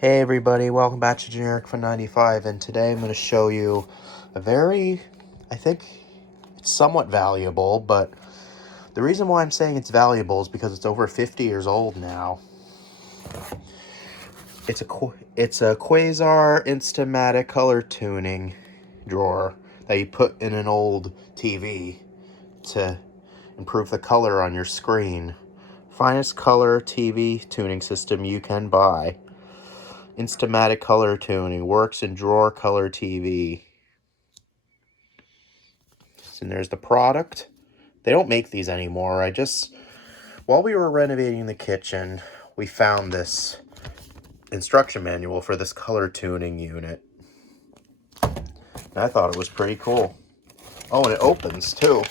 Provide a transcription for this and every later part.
Hey everybody, welcome back to Generic for 95, and today I'm going to show you a I think it's somewhat valuable, but the reason why I'm saying it's valuable is because it's over 50 years old now. It's a Quasar Insta-Matic color tuning drawer that you put in an old TV to improve the color on your screen. Finest color TV tuning system you can buy. Insta-Matic color tuning works in drawer color TV. And there's the product. They don't make these anymore. While we were renovating the kitchen, we found this instruction manual for this color tuning unit. And I thought it was pretty cool. Oh, and it opens too.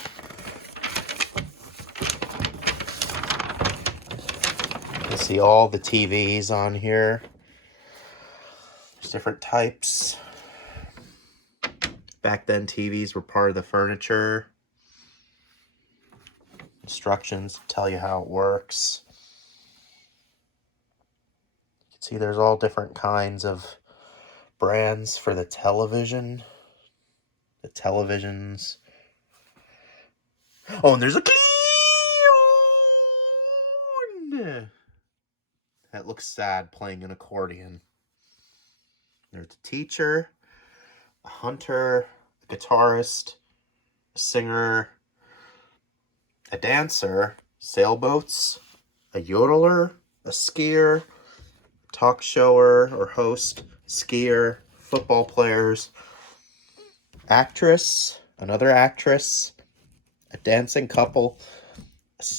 You can see all the TVs on here. There's different types. Back then, TVs were part of the furniture. Instructions tell you how it works. You can see there's all different kinds of brands for the television. The televisions. Oh, and there's a clean. That looks sad playing an accordion. There's a teacher, a hunter, a guitarist, a singer, a dancer, sailboats, a yodeler, a skier, talk shower or host, skier, football players, actress, another actress, a dancing couple,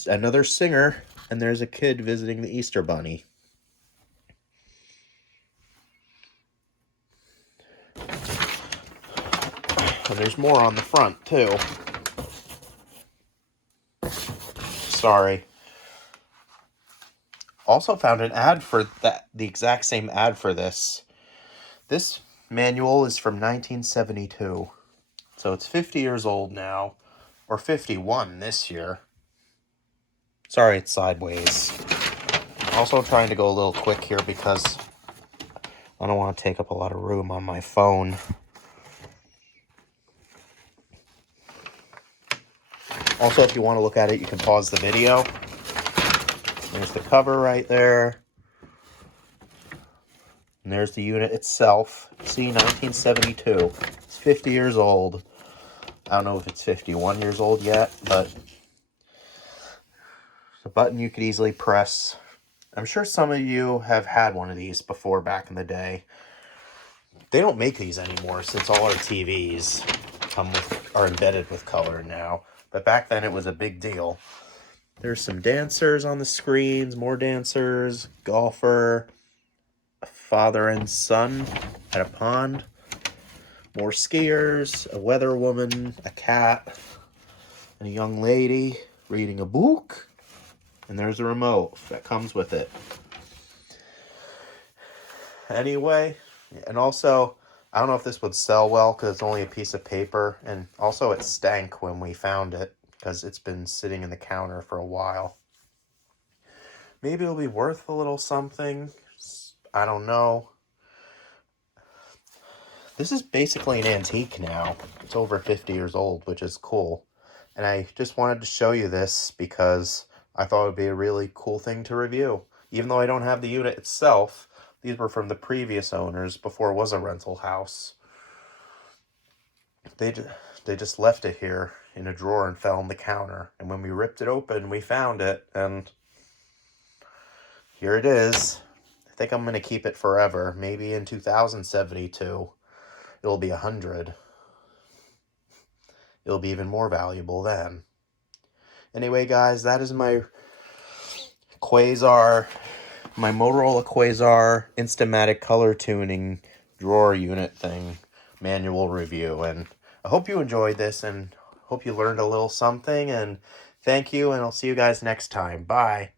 another singer, and there's a kid visiting the Easter Bunny. And there's more on the front, too. Sorry. Also found an ad for the exact same ad for this. This manual is from 1972. So it's 50 years old now, or 51 this year. Sorry, it's sideways. Also trying to go a little quick here because I don't want to take up a lot of room on my phone. Also, if you want to look at it, you can pause the video. There's the cover right there. And there's the unit itself. See, 1972. It's 50 years old. I don't know if it's 51 years old yet, but it's a button you could easily press. I'm sure some of you have had one of these before back in the day. They don't make these anymore since all our TVs are embedded with color now. But back then it was a big deal. There's some dancers on the screens, more dancers, golfer, a father and son at a pond, more skiers, a weather woman, a cat, and a young lady reading a book. And there's a remote that comes with it. Anyway, and also, I don't know if this would sell well because it's only a piece of paper. And also it stank when we found it because it's been sitting in the counter for a while. Maybe it'll be worth a little something. I don't know. This is basically an antique now. It's over 50 years old, which is cool. And I just wanted to show you this because I thought it would be a really cool thing to review. Even though I don't have the unit itself, these were from the previous owners before it was a rental house. They just left it here in a drawer and fell on the counter. And when we ripped it open, we found it, and here it is. I think I'm going to keep it forever. Maybe in 2072, it'll be 100. It'll be even more valuable then. Anyway, guys, that is my Motorola Quasar Insta-Matic color tuning drawer unit thing manual review. And I hope you enjoyed this and hope you learned a little something. And thank you, and I'll see you guys next time. Bye.